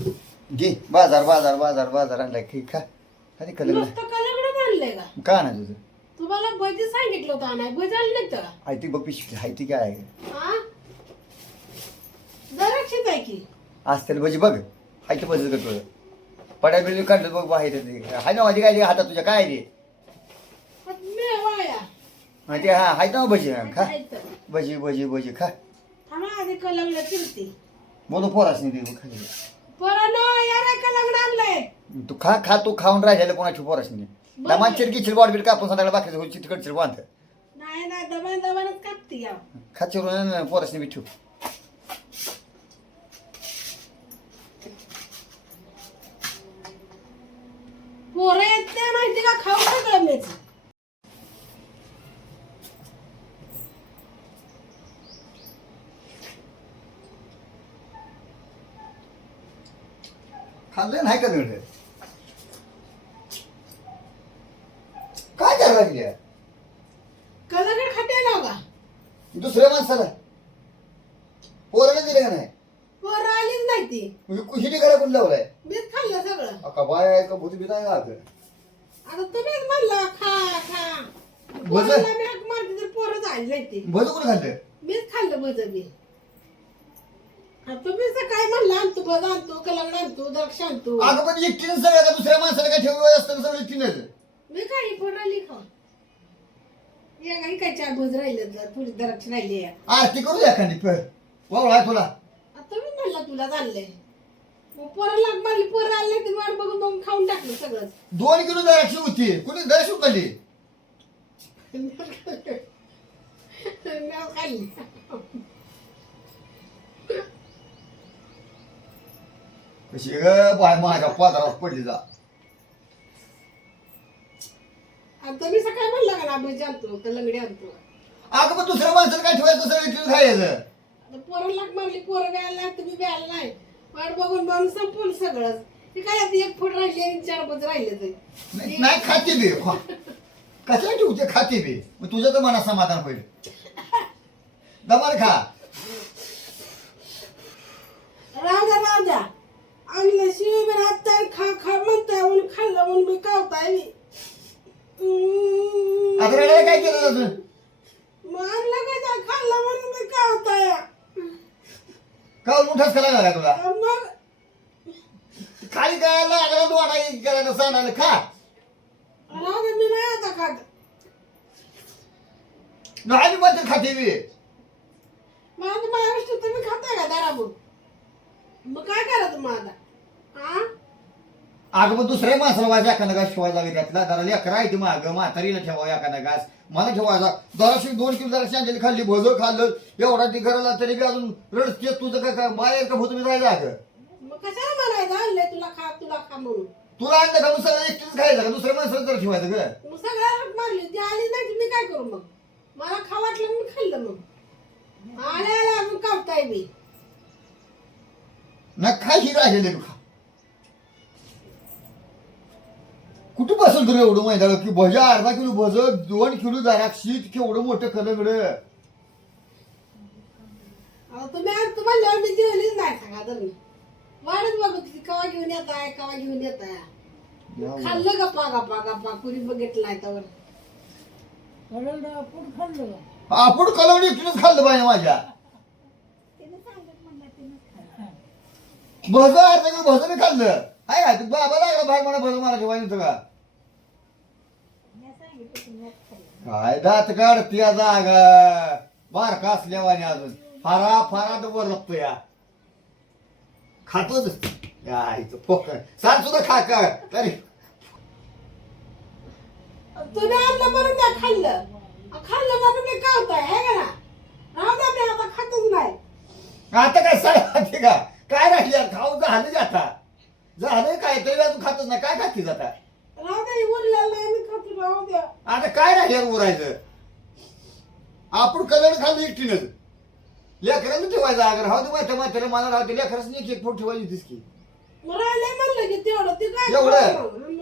घे बाजार बाजार बाजार बाजार आणलाय की खा खाली कलर नुसतं कलगडं आणलंय का का ना तुझं तुम्हाला भजी सांगितलं होतं आणाय भजी आणली नाही तर हाय ती बघ पिशवी हाय ती काय आहे हा जराक्षीच आहे की असतील भजी बघ हाय ती भजी करतो पड्या बिळी काढलं बघ बाहेर ते हाय ना माझी काय हातात तुझ्या काय रे मेवाया हा ते हा हाय ना भजी खा भजी भजी भजी खा थांबा आधी कलगडं चिरते बोलो पोरास नाही दे खाली पोरांनो यार कलगडं आणलंय तू खा खा तू खाऊन राहिलेलं कोणाची पोरास नाही दमान चिरकी बॉड बीड कापून संध्याकाळी बाकीचं होईल तिकडची बांध नाही नाही दबान दबानच कापते या खा चिरून पोरास नाही ठेव पोरं येत नाही माहिती का खाऊ सगळं मीच खाल्लं नाही का तिकडे काय करायला लागली कलगड खाते ना का दुसऱ्या माणसाला पोराला दिलं का नाही पोरं आलीच नाही ती म्हणजे कुशिटी करा कोण लावलाय मीच खाल्लं सगळं का बाय आहे का भूत बीत आहे का अगं? आता तुम्हीच म्हणला खा खा भज पोराला मी हाक मारते तर पोरं जायला नाही ती भज कोण खाल्लं मीच खाल्लं भज मी तुम्ही काय म्हणला आणतो भज आणतो कलगड आणतो द्राक्ष आणतो अगं पण एकटीनं सगळं का दुसऱ्या माणसाला काय ठेवलं असतं सगळं एकटीनंच मी काही पण राहिली खा या काही काय चार भज राहिले थोडी द्राक्ष राहिली आरती करू द्या एखादी वावळा आहे तुला तुम्ही म्हणला तुला चाललंय मग पोराला मारली पोरं आले ते वाट बघून मग खाऊन टाकलं सगळं 2 किलो द्राक्षी होती कुणी द्राक्षी खाल्ली खाल्ली कशी ग बाय माझ्या पादरात पडली जा आता मी सकाळी म्हणला का ना भजी आणतो कलंगडी आणतो अगं पण दुसऱ्या माणसाला काय ठेवायचं सगळं एकटीनं खायचं आता पोरं लाग मारली पोरं व्यायला तुम्ही व्यायला नाही वाट बघून बघून संपवलं सगळं ते काय आता 1 फूट राहिली आणि 4 भज राहिले ते नाही खाते बे कशाला ठेवते खाते बे मग तुझं तर मनात समाधान होईल दमार खा राहू द्या आणलं शिबिर हात खा खा म्हणताय म्हणून खाल्लं म्हणून मी कावताय आता रडायला काय केलं अजून मग आणलं का खाल्लं म्हणून मी कावताय का मोठाच खाला लागला तुला मग खाली काय लागला तू आता करायला सांगायला खा राहू दे मी नाही आता खात नाही म्हणते खाते बे माझं महाराष्ट्र तुम्ही खाताय का दाराबून मग काय करायचं मग आता हा अगं पण दुसऱ्या माणसाला माझ्या एखादा घास ठेवायचा लागेल त्यातला जरा लेकरं आहे ती मागं म्हातारीला ठेवा एखादा घास मला ठेवायचा जराशी 2 किलो जरा शांतली खाल्ली भजं खाल्लं एवढा ती घराला तरी बी अजून रडते तुझं काय बाहेर का भूत मी राहिलं अगं मग कशाला म्हणायचं आणलंय तुला खा म्हणून तुला आणलं का मग सगळं एकटीच खायचं का दुसऱ्या माणसाला जरा ठेवायचं ग मग सगळ्या मारली ती आली नाही तर मी काय करू मग मला खा वाटलं म्हणून खाल्लं मग आल्या अजून कावताय मी ना खाय ही राहिलेले खा कुठं बसल तुला एवढं माहिती आहे की भजा अर्धा किलो भज 2 किलो द्राक्षी केवढं मोठं कलगड तुम्ही आज तुम्हाला मी जेवलीच नाही सांगा तुम्ही वाढत बघत होती कवा घेऊन येताय खाल्लं गप्पा गप्पा गप्पा कुणी बघितलं नाही तर आपण कलवडी एकटीनंच खाल्लं पाहिजे माझ्या भज अर्धा किलो भज मी खाल्लं आहे का बाबा लागला बाहेर मला भज मला ठेवायचं का काय दात काढ त्या जागा बारका असल्यावाने अजून फारा फारा वर लागतो या खातोच सांग सुद्धा खा का तरी तुम्ही आणलं म्हणून त्या खाल्लं म्हणून मी कावताय है का ना राहू द्या मी आता खातच नाही आता काय सांगते का काय राहिली खाऊ झालं आता झालं काय तरी अजून खातच नाही काय खाती जाता राहू द्या उरलेलं नाही मी खातो राहू द्या आता काय राहिलं उरायचं आपण कलर खाल्लं एकटीनच लेकरांना ठेवायचं अगर राहू दे माहिती म्हातारा मला राहते लेकरांनी 1 फूट ठेवायची दिसकी राहिले म्हणलं की तेवढं ते काय एवढं